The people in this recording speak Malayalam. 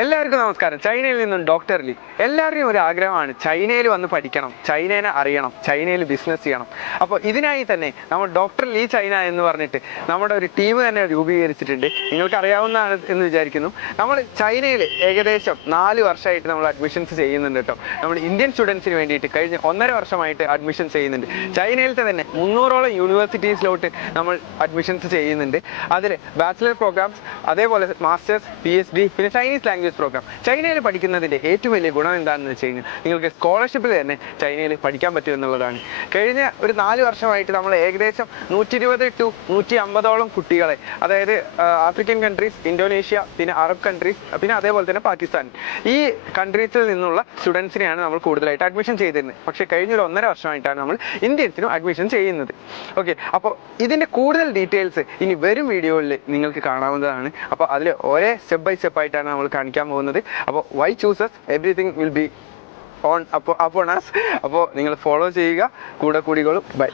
എല്ലാവർക്കും നമസ്കാരം. ചൈനയിൽ നിന്നും ഡോക്ടർ ലീ. എല്ലാവരുടെയും ഒരു ആഗ്രഹമാണ് ചൈനയിൽ വന്ന് പഠിക്കണം, ചൈനേനെ അറിയണം, ചൈനയിൽ ബിസിനസ് ചെയ്യണം. അപ്പോൾ ഇതിനായി തന്നെ നമ്മൾ ഡോക്ടർ ലീ ചൈന എന്ന് പറഞ്ഞിട്ട് നമ്മുടെ ഒരു ടീം തന്നെ രൂപീകരിച്ചിട്ടുണ്ട്. നിങ്ങൾക്ക് അറിയാവുന്നതാണ് എന്ന് വിചാരിക്കുന്നു. നമ്മൾ ചൈനയിൽ ഏകദേശം 4 വർഷമായിട്ട് നമ്മൾ അഡ്മിഷൻസ് ചെയ്യുന്നുണ്ട് കേട്ടോ. നമ്മൾ ഇന്ത്യൻ സ്റ്റുഡൻസിന് വേണ്ടിയിട്ട് കഴിഞ്ഞ 1.5 വർഷമായിട്ട് അഡ്മിഷൻ ചെയ്യുന്നുണ്ട്. ചൈനയിലത്തെ തന്നെ 300ഓളം യൂണിവേഴ്സിറ്റീസിലോട്ട് നമ്മൾ അഡ്മിഷൻസ് ചെയ്യുന്നുണ്ട്. അതിൽ ബാച്ചിലർ പ്രോഗ്രാംസ്, അതേപോലെ മാസ്റ്റേഴ്സ്, PhD, പിന്നെ ചൈനീസ് ലാംഗ്വേജ് പ്രോഗ്രാം. ചൈനയിൽ പഠിക്കുന്നതിൻ്റെ ഏറ്റവും വലിയ ഗുണം എന്താണെന്ന് വെച്ച് കഴിഞ്ഞാൽ നിങ്ങൾക്ക് സ്കോളർഷിപ്പിൽ തന്നെ ചൈനയിൽ പഠിക്കാൻ പറ്റും എന്നുള്ളതാണ്. കഴിഞ്ഞ ഒരു 4 വർഷമായിട്ട് നമ്മൾ ഏകദേശം 120 to 150ഓളം കുട്ടികളെ, അതായത് ആഫ്രിക്കൻ കൺട്രീസ്, ഇന്തോനേഷ്യ, പിന്നെ അറബ് കൺട്രീസ്, പിന്നെ അതേപോലെ തന്നെ പാകിസ്ഥാൻ, ഈ കൺട്രീസിൽ നിന്നുള്ള സ്റ്റുഡൻസിനെയാണ് നമ്മൾ കൂടുതലായിട്ട് അഡ്മിഷൻ ചെയ്തിരുന്നത്. പക്ഷേ കഴിഞ്ഞൊരു 1.5 വർഷമായിട്ടാണ് നമ്മൾ ഇന്ത്യൻസിനും അഡ്മിഷൻ ചെയ്യുന്നത്. ഓക്കെ, അപ്പോൾ ഇതിൻ്റെ കൂടുതൽ ഡീറ്റെയിൽസ് ഇനി വരും വീഡിയോയിൽ നിങ്ങൾക്ക് കാണാവുന്നതാണ്. അപ്പോൾ അതിൽ ഒരേ സ്റ്റെപ്പ് ബൈ സ്റ്റെപ്പ് ആയിട്ടാണ് നമ്മൾ കാണിക്കാൻ പോകുന്നത്. അപ്പോൾ why chooses everything will be on അപ്പോൾ നിങ്ങൾ ഫോളോ ചെയ്യുക, കൂടെ കൂടിക്കോളും. ബൈ.